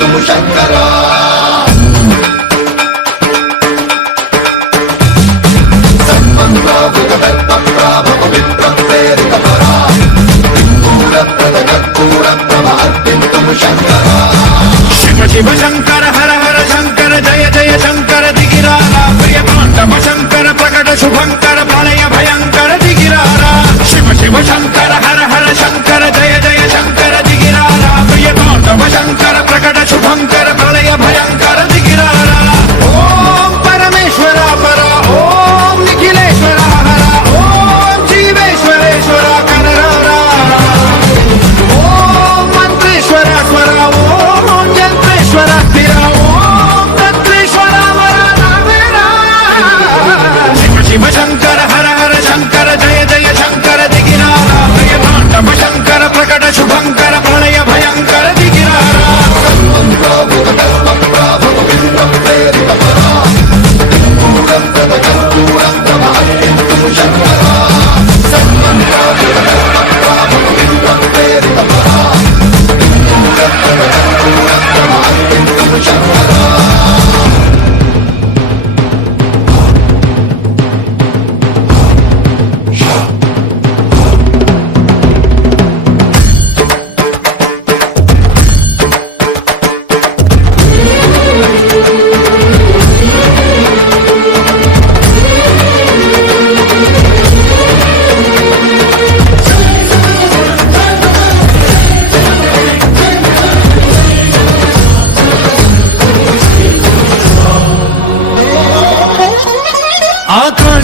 శంకరా.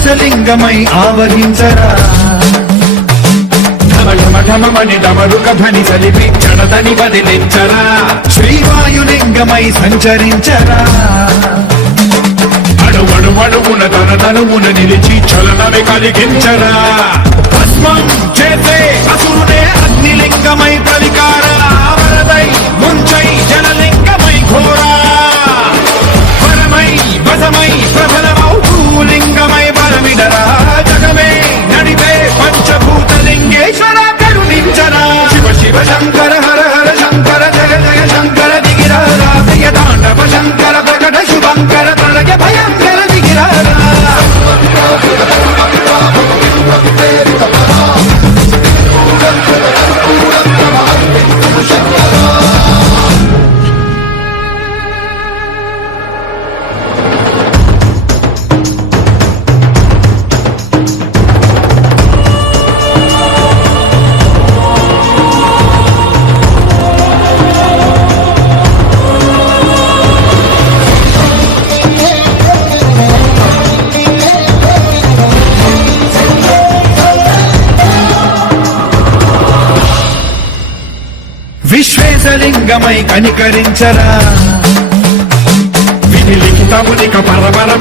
పంచలింగమై ఆవరించరా శ్రీవాయులింగమై సంచరించరా. అడువడు అడుగున తన తనువున నిలిచి చలనమే కలిగించరా. అస్మం విశ్వేశలింగమై కనికరించరా. విధి లిఖితమునిక పరమర